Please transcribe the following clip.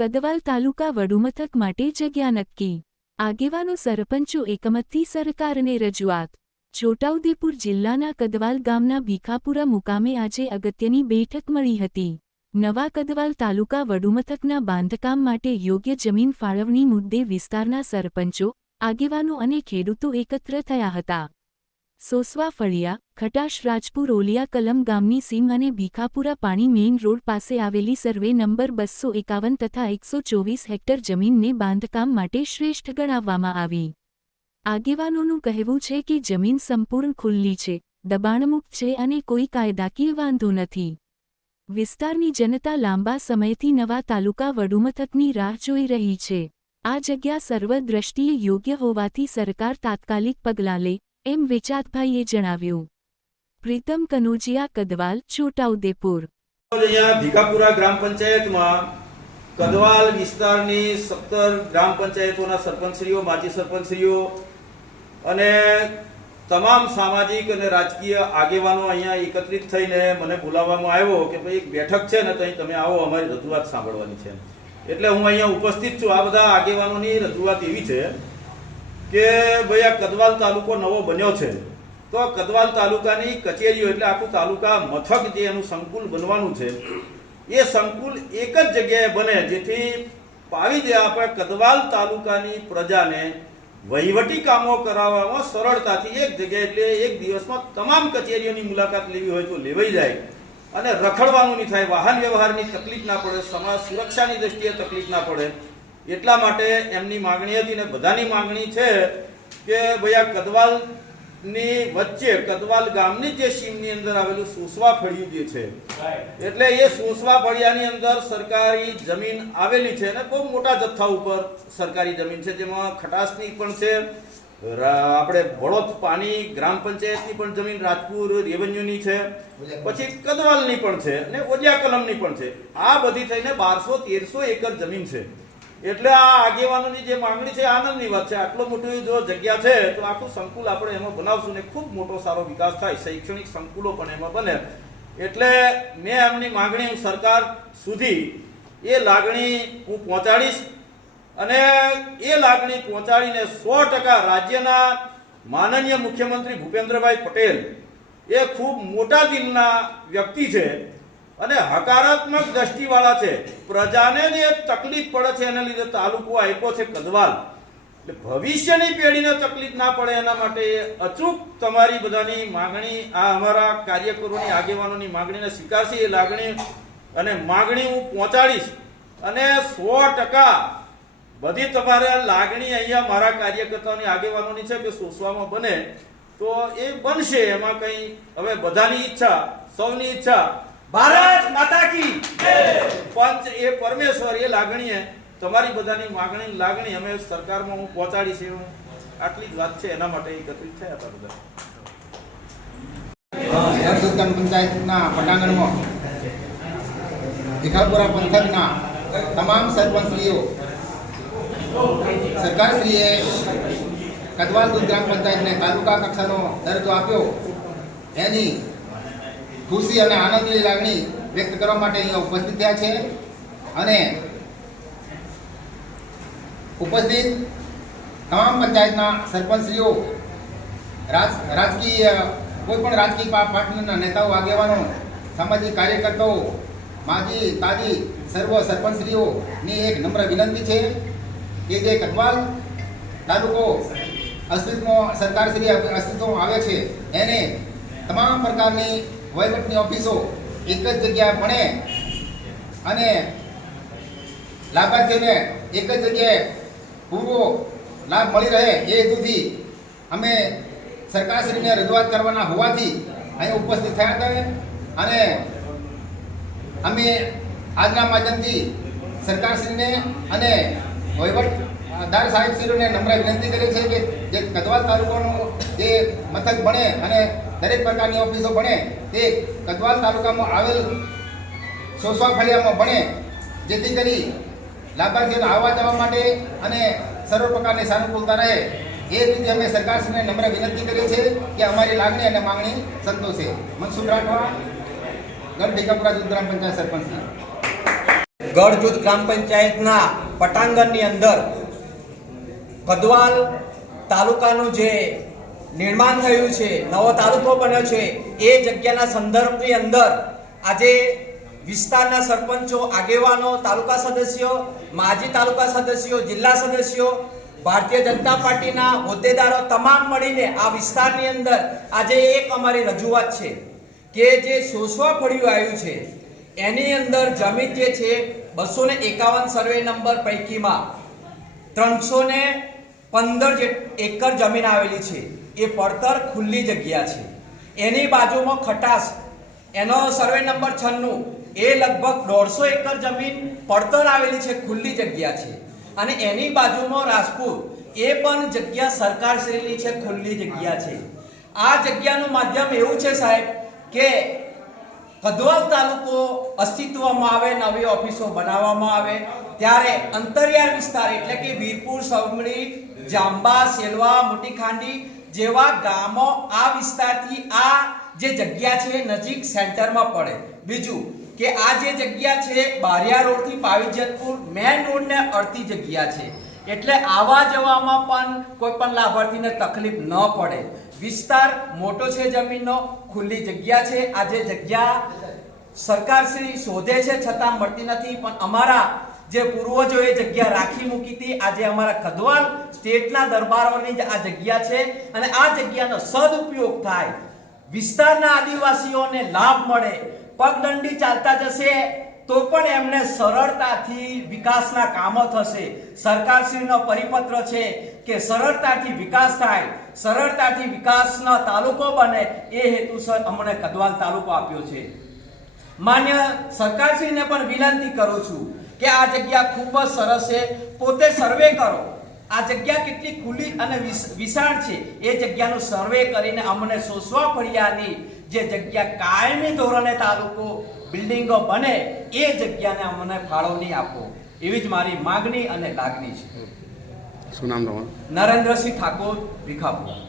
કદવાલ તાલુકા વડુમથક માટે જગ્યા નક્કી. આગેવાનો સરપંચો એકમતથી સરકારને રજૂઆત. છોટાઉદેપુર જિલ્લાના કદવાલ ગામના ભીખાપુરા મુકામે આજે અગત્યની બેઠક મળી હતી. નવા કદવાલ તાલુકા વડુમથકના બાંધકામ માટે યોગ્ય જમીન ફાળવણી મુદ્દે વિસ્તારના સરપંચો, આગેવાનો અને ખેડૂતો એકત્ર થયા હતા. સોસવા ફળિયા, ખટાશ રાજપુર ઓલિયા કલમ ગામની સીમ અને ભીખાપુરા પાણી મેઇન રોડ પાસે આવેલી સર્વે નંબર 251 તથા 124 હેક્ટર જમીનને બાંધકામ માટે શ્રેષ્ઠ ગણાવવામાં આવી. આગેવાનોનું કહેવું છે કે જમીન સંપૂર્ણ ખુલ્લી છે, દબાણમુક્ત છે અને કોઈ કાયદાકીય વાંધો નથી. વિસ્તારની જનતા લાંબા સમયથી નવા તાલુકા વડુમથકની રાહ જોઈ રહી છે. આ જગ્યા સર્વ દ્રષ્ટિએ યોગ્ય હોવાથી સરકાર તાત્કાલિક પગલાં લે, એમ વેચાતભાઈએ જણાવ્યું. પ્રીતમ કનોજિયા, કદવાલ, છોટાઉદેપુર. ભીખાપુરા ગ્રામ પંચાયતમાં કદવાલ વિસ્તારની 17 ગ્રામ પંચાયતોના સરપંચશ્રીઓ, માજી સરપંચશ્રીઓ અને તમામ સામાજિક અને રાજકીય આગેવાનો અહીંયા એકત્રિત થઈને મને બોલાવવામાં આવ્યો કે ભાઈ એક બેઠક છે ને ત્યાં તમે આવો, અમારી રજૂઆત સાંભળવાની છે. એટલે હું અહીંયા ઉપસ્થિત છું. આ બધા આગેવાનોની રજૂઆત એવી છે કે ભાઈ આ કદવાલ તાલુકો નવો બન્યો છે, તો કદવાલ તાલુકાની કચેરીઓ એટલે આખું તાલુકા મથક જે એનું સંકુલ બનવાનું છે, એ સંકુલ એક જ જગ્યાએ બને, જેથી પાવી જે આપણે કદવાલ તાલુકાની પ્રજાને વહીવટી કામો કરાવવામાં સરળતાથી એક જગ્યાએ એટલે એક દિવસમાં તમામ કચેરીઓની મુલાકાત લેવી હોય તો લેવાઈ જાય અને રખડવાનું નહીં થાય, વાહન વ્યવહારની તકલીફ ના પડે, સમાજ સુરક્ષાની દ્રષ્ટિએ તકલીફ ના પડે. એટલા માટે એમની માંગણી હતી ને બધાની માંગણી છે કે ભાઈ આ કદવાલની વચ્ચે કદવાલ ગામની જે સીમની અંદર આવેલું સોસવા ફળિયું જે છે, એટલે એ સોસવા ફળિયાની અંદર સરકારી જમીન આવેલી છે અને બહુ મોટા જથ્થા ઉપર સરકારી જમીન છે, જેમાં ખટાસની પણ છે, આપણે વડોદ પાણી ગ્રામ પંચાયતની પણ જમીન, રાજપુર રેવન્યુની છે, પછી કદવાલની પણ છે અને ઓલિયા કલમની પણ છે. આ બધી થઈને 1200-1300 એકર જમીન છે. એટલે આ આગેવાનોની જે માંગણી છે આનંદની વાત છે. આટલો મોટી જો જગ્યા છે તો આખું સંકુલ આપણે એમાં બનાવશું ને ખૂબ મોટો સારો વિકાસ થાય, શૈક્ષણિક સંકુલો પણ એમાં બને. એટલે મેં એમની માંગણી સરકાર સુધી એ લાગણી હું પહોંચાડીશ અને એ લાગણી પહોંચાડીને 100% રાજ્યના માનનીય મુખ્યમંત્રી ભૂપેન્દ્રભાઈ પટેલ એ ખૂબ મોટા દિલના વ્યક્તિ છે અને હકારાત્મક દ્રષ્ટિવાળા છે. પ્રજાને જે તકલીફ પડે છે એના લીધે તાલુકો આપ્યો છે કદવાલ, એટલે ભવિષ્યની પેઢીને તકલીફ ના પડે એના માટે અચૂક તમારી બધાની માંગણી, આ અમારા કાર્યકરોની આગેવાનોની માંગણીને સ્વીકારશે. એ લાગણી અને માંગણી હું પહોંચાડીશ અને 100% બધી તમારે લાગણી અહીંયા મારા કાર્યકર્તાઓની આગેવાનોની છે કે સોસવામાં બને તો એ બનશે. એમાં કંઈ હવે બધાની ઈચ્છા, સૌની ઈચ્છા, ભારત માતા કી પંચ એ પરમેશ્વર, એ લાગણીએ તમારી બધાની માંગણી લાગણી અમે સરકારમાં હું પહોંચાડીશ. આટલી જ વાત છે, એના માટે એકત્રિત થયા હતા બધા. ગ્રામ પંચાયતના પટાંગણમાં ભીખાપુરા પંથકના તમામ સરપંચશ્રીઓ, સરકારશ્રીએ કદવાલ ગ્રામ પંચાયતને તાલુકા કક્ષાનો દરજ્જો આપ્યો, એની ખુશી અને આનંદની લાગણી વ્યક્ત કરવા માટે અહીંયા ઉપસ્થિત થયા છે. અને ઉપસ્થિત તમામ પંચાયતના સરપંચશ્રીઓ, રાજકીય કોઈ પણ રાજકીય પાર્ટીના નેતાઓ, આગેવાનો, સામાજિક કાર્યકર્તાઓ, માજી તાજી સર્વ સરપંચશ્રીઓની એક નમ્ર વિનંતી છે કે જે કદવાલ તાલુકો અસ્તિત્વમાં, સરકારશ્રી અસ્તિત્વમાં આવે છે, એને તમામ પ્રકારની વહીવટની ઓફિસો એક જ જગ્યાએ બને અને લાભાર્થીઓને એક જ જગ્યાએ પૂરો લાભ મળી રહે એ હેતુથી અમે સરકારશ્રીને રજૂઆત કરવાના હોવાથી અહીં ઉપસ્થિત થયા હતા. અને અમે આજના માધ્યમથી સરકારશ્રીને અને વહીવટદાર સાહેબશ્રીઓને નમ્ર વિનંતી કરી છે કે જે કદવાલ તાલુકાનું જે મથક બને અને દરેક પ્રકારની ઓફિસો બને તે કદવાલ તાલુકામાં આવેલ સોસવા ફળિયામાં બને, જેથી કરી લાભાર્થીઓને આવવા જવા માટે અને સર્વ પ્રકારની સાનુકૂળતા રહે. એ રીતે અમે સરકારશ્રીને નમ્ર વિનંતી કરી છે કે અમારી લાગણી અને માંગણી સંતોષે. મનસુખ રાઠવા, ગઢ ભીખાપુરા ગ્રામ પંચાયત સરપંચ. ગઢજૂથ ગ્રામ પંચાયતના પટાંગણની અંદર કદવાલ તાલુકાનું જે નિર્માણ થયું છે, નવો તાલુકો બન્યો છે, એ જગ્યાના સંદર્ભની અંદર આજે વિસ્તારના સરપંચો, આગેવાનો, તાલુકા સદસ્યો, માજી તાલુકા સદસ્યો, જિલ્લા સદસ્યો, ભારતીય જનતા પાર્ટીના હોદ્દેદારો તમામ મળીને આ વિસ્તારની અંદર આજે એક અમારી રજૂઆત છે કે જે સોસવા ફળિયું આવ્યું છે એની અંદર જમીન જે છે 251 સર્વે નંબર પૈકીમાં 315 એકર જમીન આવેલી છે, એ પડતર ખુલ્લી જગ્યા છે. એની બાજુમાં ખટાસ, એનો સર્વે નંબર 96, એ લગભગ 150 એકર જમીન પડતર આવેલી છે, ખુલ્લી જગ્યા છે. અને એની બાજુમાં રાજપુર, એ પણ જગ્યા સરકારશ્રીની છે, ખુલ્લી જગ્યા છે. આ જગ્યાનું માધ્યમ એવું છે સાહેબ કે કદવાલ તાલુકો અસ્તિત્વમાં આવે, નવી ઓફિસો બનાવવામાં આવે ત્યારે અંતરિયાળ વિસ્તાર એટલે કે વીરપુર, સવમડી, જાંબા, સેલવા, મોટી ખાંડી જેવા ગામો આ વિસ્તારથી આ જે જગ્યા છે નજીક સેન્ટરમાં પડે. બીજું કે આ જે જગ્યા છે બારિયા રોડથી પાવીજતપુર મેઇન રોડને અડતી જગ્યા છે, એટલે આવા જવામાં પણ કોઈ પણ લાભાર્થીને તકલીફ ન પડે. વિસ્તાર મોટો છે, જમીનનો ખુલ્લી જગ્યા છે. આ જે જગ્યા સરકારશ્રી શોધે છે છતાં મળતી નથી, પણ અમારા જે પૂર્વજોએ જગ્યા રાખી મૂકી હતી, આજે અમારા કદવાલ સ્ટેટના દરબારોની જ આ જગ્યા છે અને આ જગ્યાનો સદુપયોગ થાય, વિસ્તારના આદિવાસીઓને લાભ મળે, પગદંડી ચાલતા જશે તો પણ એમને સરળતાથી વિકાસના કામો થશે. સરકારશ્રીનો પરિપત્ર છે કે સરળતાથી વિકાસ થાય, સરળતાથી વિકાસનો તાલુકો બને, એ હેતુસર અમને કદવાલ તાલુકો આપ્યો છે. માન્ય સરકારશ્રીને પણ વિનંતી કરું છું કે આ જગ્યા ખૂબ જ સરસ છે, પોતે સર્વે કરો. આ જગ્યા કેટલી ખુલ્લી અને વિશાળ છે એ જગ્યાનું સર્વે કરીને અમને સોસવા ફળિયાની જે જગ્યા કાયમી ધોરણે તાલુકો બિલ્ડિંગો બને એ જગ્યાને અમને ફાળવણી આપો, એવી જ મારી માગણી અને લાગણી છે. શું નામ તમારું? નરેન્દ્રસિંહ ઠાકોર, ભીખાપુરા.